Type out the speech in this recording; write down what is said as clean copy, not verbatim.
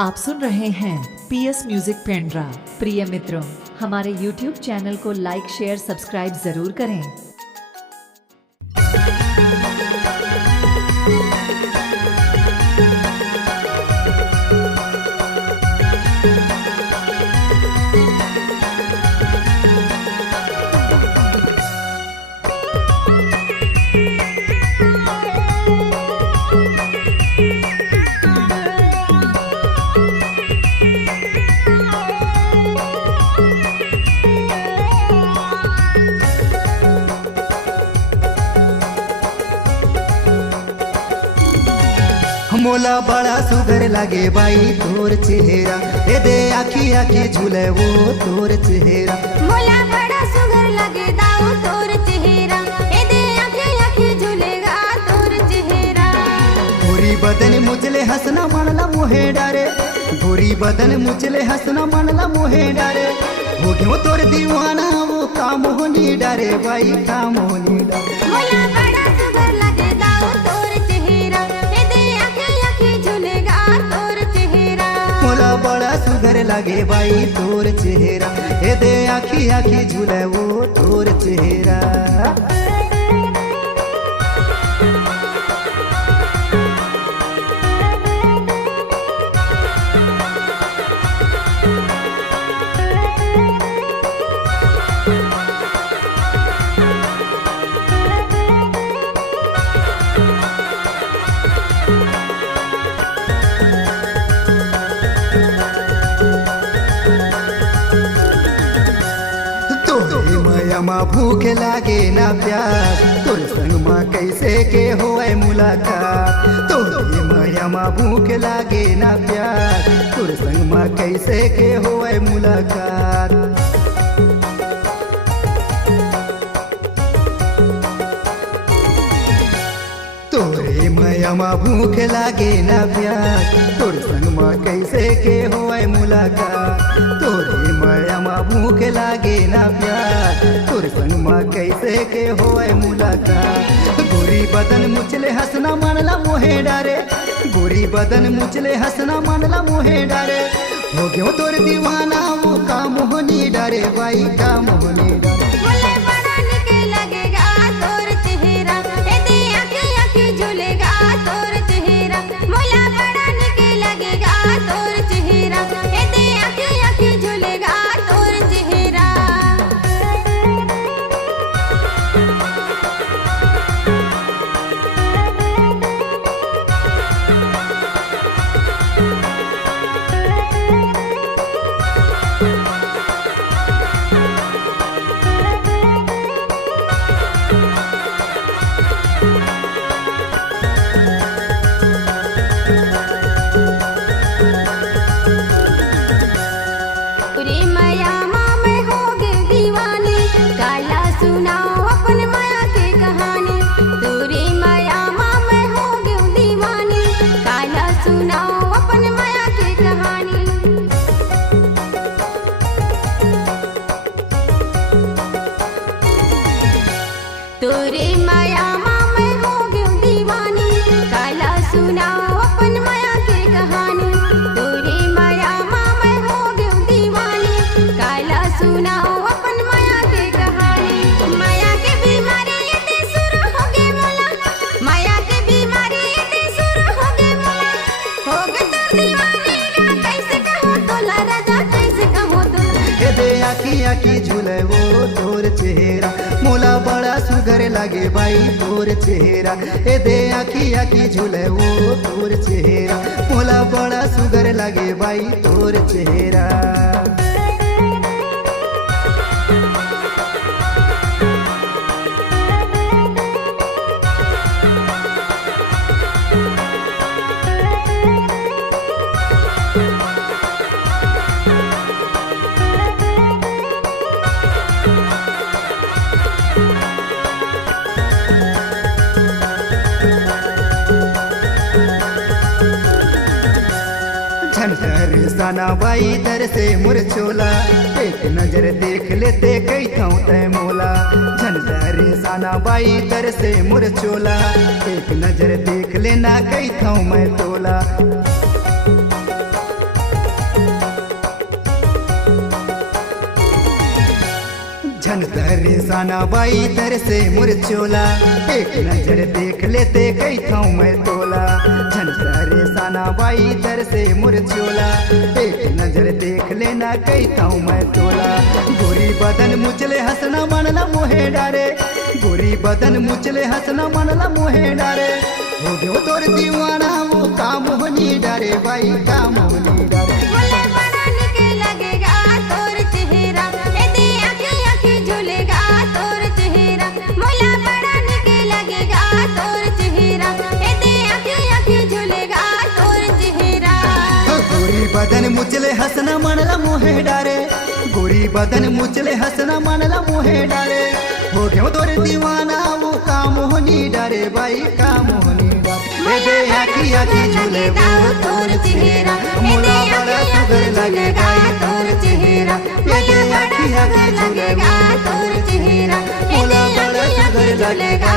आप सुन रहे हैं पीएस म्यूजिक पेंड्रा। प्रिय मित्रों, हमारे YouTube चैनल को लाइक शेयर सब्सक्राइब जरूर करें। मोला बड़ा सुगर लागे बाई तोर चेहरा, ए दे आखी आखी झूले वो तोर चेहरा। मोला बड़ा सुगर लगे दाऊ तोर चेहरा, ए दे आँखें आँखें झूलेगा तोर चेहरा। गोरी बदन मुझले हंसना मनला मोहे डारे, गोरी बदन मुझले हंसना मनला मोहे डारे। हो गयो तोर दीवाना वो काम होनी डारे बाई, काम होनी डारे। मोला बड़ा सुगर लगे दाऊ तोर चेहरा, ए दे आँखें आँखें झूलेगा तोर चेहरा। मोला बड़ा सुगर लागे बाई तोर चेहरा, ए दे आखी आखी झूले वो तोर चेहरा। माँ भूख लागे ना प्यास, तोर संग माँ कैसे के होए मुलाकात। तोरे माया माँ भूख लागे ना प्यास, तोर संग माँ कैसे के होए मुलाकात। तोरे माया माँ भूख लागे ना प्यास, तोर संग माँ कैसे के होए मुलाकात। तोरे माया माँ भूख लागे ना प्यास, तोर संग माँ कैसे के होए मुलाकात। गोरी बदन मुझले हंसना मनला मोहे डारे, गोरी बदन मुझले हंसना मनला मोहे डारे। हो गयो तोर दीवाना वो काम होनी डारे बाई, काम होनी डारे। मोला बड़ा निक लगेगा तोर चेहरा, ए दे आँखें आँखें झूलेगा तोर चेहरा। मोला बड़ा निक लगेगा तोर चेहरा, ए दे आँखें आँखें झूलेगा तोर चेहरा। रे माया माँ मैं हो गई दीवानी, काला सुनाओ अपन माया के कहानी। तोरे माया माँ मैं हो गई दीवानी, काला सुनाओ अपन माया के कहानी। तोरे माया माँ मैं हो गई दीवानी, काला सुनाओ अपन माया के कहानी। तोरे माया माँ मैं हो गई दीवानी, काला सुनाओ अपन माया के कहानी। माया के बीमारी इतनी शुरू हो गई मोला, माया के बीमारी इतनी शुरू हो गई मोला। हो गई तोर दीवानी रा, कैसे कहो तोला राजा, कैसे कहो तोला। ए दे आखी आखी झूले वो तोर चेहरा। मोला बड़ा सुगर लागे बाई तोर चेहरा, ए दे आखी आखी झूले वो तोर चेहरा। मोला बड़ा सुगर लागे बाई तोर चेहरा। झनकर सना बाई दर से मुरझोला, एक नजर देख लेते कई थाऊ तय मोला। झनकर सना बाई दर से मुरझोला, एक नजर देख लेना कई थाऊ मैं तोला। छन तरे साना बाई तर से मुरचोला एक नजर देख लेते कई था मैं तोला छन तरे साना बाई तर से मुरचोला एक नजर देख लेना कई था मैं तोला गोरी बदन मुचले हंसना मनला मोहे डारे गोरी बदन मुचले हंसना मनला मोहे डारे हो गयो तोर दीवाना वो काम होनी डारे बाई काम होनी डारे मुझे बड़ा निक लगेगा तोर चेहरा यदि आँखें आँखें झूलेगा तोर चेहरा मुझे बड़ा निक लगेगा तोर चेहरा यदि आँखें आँखें झूलेगा तोर चेहरा गोरी बदन मुचले हंसना मनला मोहे डारे गोरी बदन मुचले हंसना मनला मोहे डारे हो गयो तोर दीवाना वो काम होनी डारे बाई काम होनी डारे दे आँखी आँखी झूले वो तोर चेहरा मोला बड़ा सुगर लगेगा तोर चेहरा ये दे आँखी आँखी झूले वो तोर चेहरा मोला बड़ा सुगर लगेगा